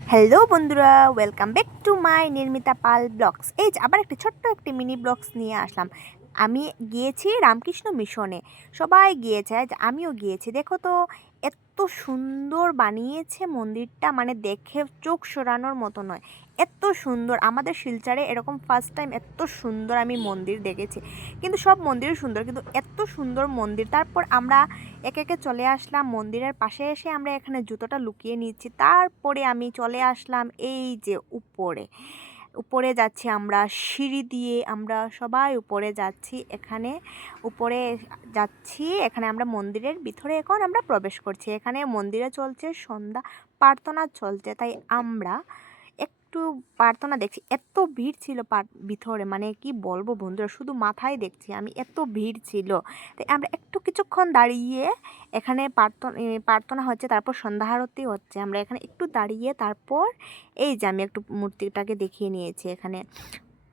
Hello বন্ধুরা, welcome back to my Nirmita Pal vlogs. এই যে আবার একটি ছোট্ট একটি মিনি ব্লগস নিয়ে আসলাম। আমি গিয়েছি রামকৃষ্ণ মিশনে, সবাই গিয়েছে, আজ আমিও গিয়েছি। দেখো তো এত সুন্দর বানিয়েছে মন্দিরটা, মানে দেখে চোখ সরানোর মতো নয়, এত সুন্দর। আমাদের শিলচরে এরকম ফার্স্ট টাইম এত সুন্দর আমি মন্দির দেখেছি। কিন্তু সব মন্দিরই সুন্দর, কিন্তু এত সুন্দর মন্দির। তারপর আমরা একে একে চলে আসলাম মন্দিরের পাশে, এসে আমরা এখানে জুতোটা লুকিয়ে নিচ্ছি। তারপরে আমি চলে আসলাম এই যে উপরে উপরে যাচ্ছি আমরা সিঁড়ি দিয়ে, আমরা সবাই উপরে যাচ্ছি। এখানে উপরে যাচ্ছি, এখানে আমরা মন্দিরের ভিতরে এখন আমরা প্রবেশ করছি। এখানে মন্দিরে চলছে সন্ধ্যা প্রার্থনা চলছে, তাই আমরা একটু প্রার্থনা দেখছি। এত ভিড় ছিল ভিতরে, মানে কি বলবো বন্ধুরা, শুধু মাথায় দেখছি আমি, এত ভিড় ছিল। তাই আমরা একটু কিছুক্ষণ দাঁড়িয়ে, এখানে প্রার্থনা হচ্ছে, তারপর সন্ধ্যা আরতি হচ্ছে, আমরা এখানে একটু দাঁড়িয়ে তারপর এই যে আমি একটু মূর্তিটাকে দেখিয়ে নিয়েছি। এখানে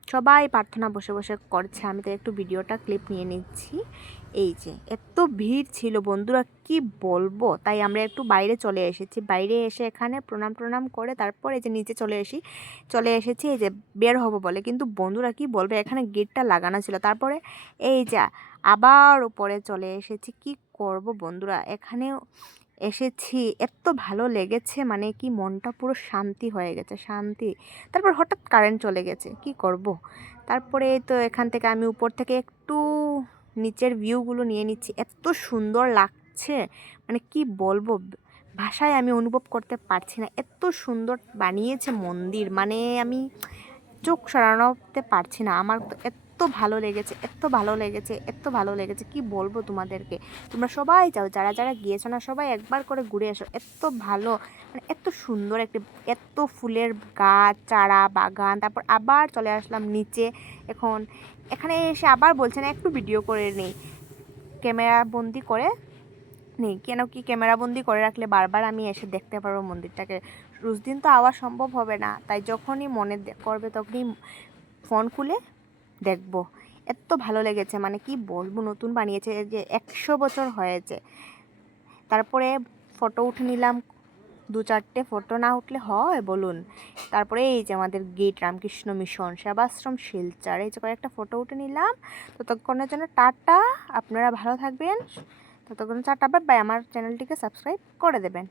সবাই প্রার্থনা বসে বসে করছে, আমি তো একটু ভিডিওটা ক্লিপ নিয়ে নিচ্ছি। এই যে এত ভিড় ছিল বন্ধুরা, কি বলবো। তাই আমরা একটু বাইরে চলে এসেছি, বাইরে এসে এখানে প্রণাম প্রণাম করে তারপর এই যে নিচে চলে এসেছি এই যে বের হব বলে। কিন্তু বন্ধুরা কি বলবে, এখানে গেটটা লাগানো ছিল। তারপরে এই যে আবার উপরে চলে এসেছি। কি করব বন্ধুরা, এখানে এসেছি, এত ভালো লেগেছে, মানে কি মনটা পুরো শান্তি হয়ে গেছে, শান্তি। তারপর হঠাৎ কারেন্ট চলে গেছে, কি করব। তারপরে তো এখান থেকে আমি উপর থেকে একটু নিচের ভিউগুলো নিয়ে নিচ্ছি। এত সুন্দর লাগছে, মানে কি বলবো, ভাষায় আমি অনুভব করতে পারছি না। এত সুন্দর বানিয়েছে মন্দির, মানে আমি চোখ সরানোতে পারছি না। আমার তো এত ভালো লেগেছে, এত ভালো লেগেছে, এত ভালো লেগেছে, কি বলবো তোমাদেরকে। তোমরা সবাই যাও, যারা যারা গিয়েছো না, সবাই একবার করে ঘুরে এসো। এত ভালো, মানে এত সুন্দর একটি, এত ফুলের গাছ, চারা বাগান। তারপর আবার চলে আসলাম নিচে। এখন এখানে এসে আবার বলছে না একটু ভিডিও করে নেই, ক্যামেরা বন্দি করে নেই। কেন কি ক্যামেরা বন্দি করে রাখলে বারবার আমি এসে দেখতে পারবো মন্দিরটাকে। রোজ দিন তো আওয়া সম্ভব হবে না, তাই যখনই মনে করবে তখনই ফোন খুলে দেখব। এত ভালো লেগেছে, মানে কি বলবো, নতুন বানিয়েছে, যে 100 বছর হয়েছে। তারপরে ফটো উঠে নিলাম, 2-4টে ফটো না উঠলে হয় বলুন। তারপরে এই যে আমাদের গেট, রামকৃষ্ণ মিশন সেবাশ্রম শিলচর, এই যে কয়েকটা ফটো উঠে নিলাম। ততক্ষণের জন্য টাটা, আপনারা ভালো থাকবেন। ততক্ষণ টাটা, বাই বাই। আমার চ্যানেলটিকে সাবস্ক্রাইব করে দেবেন।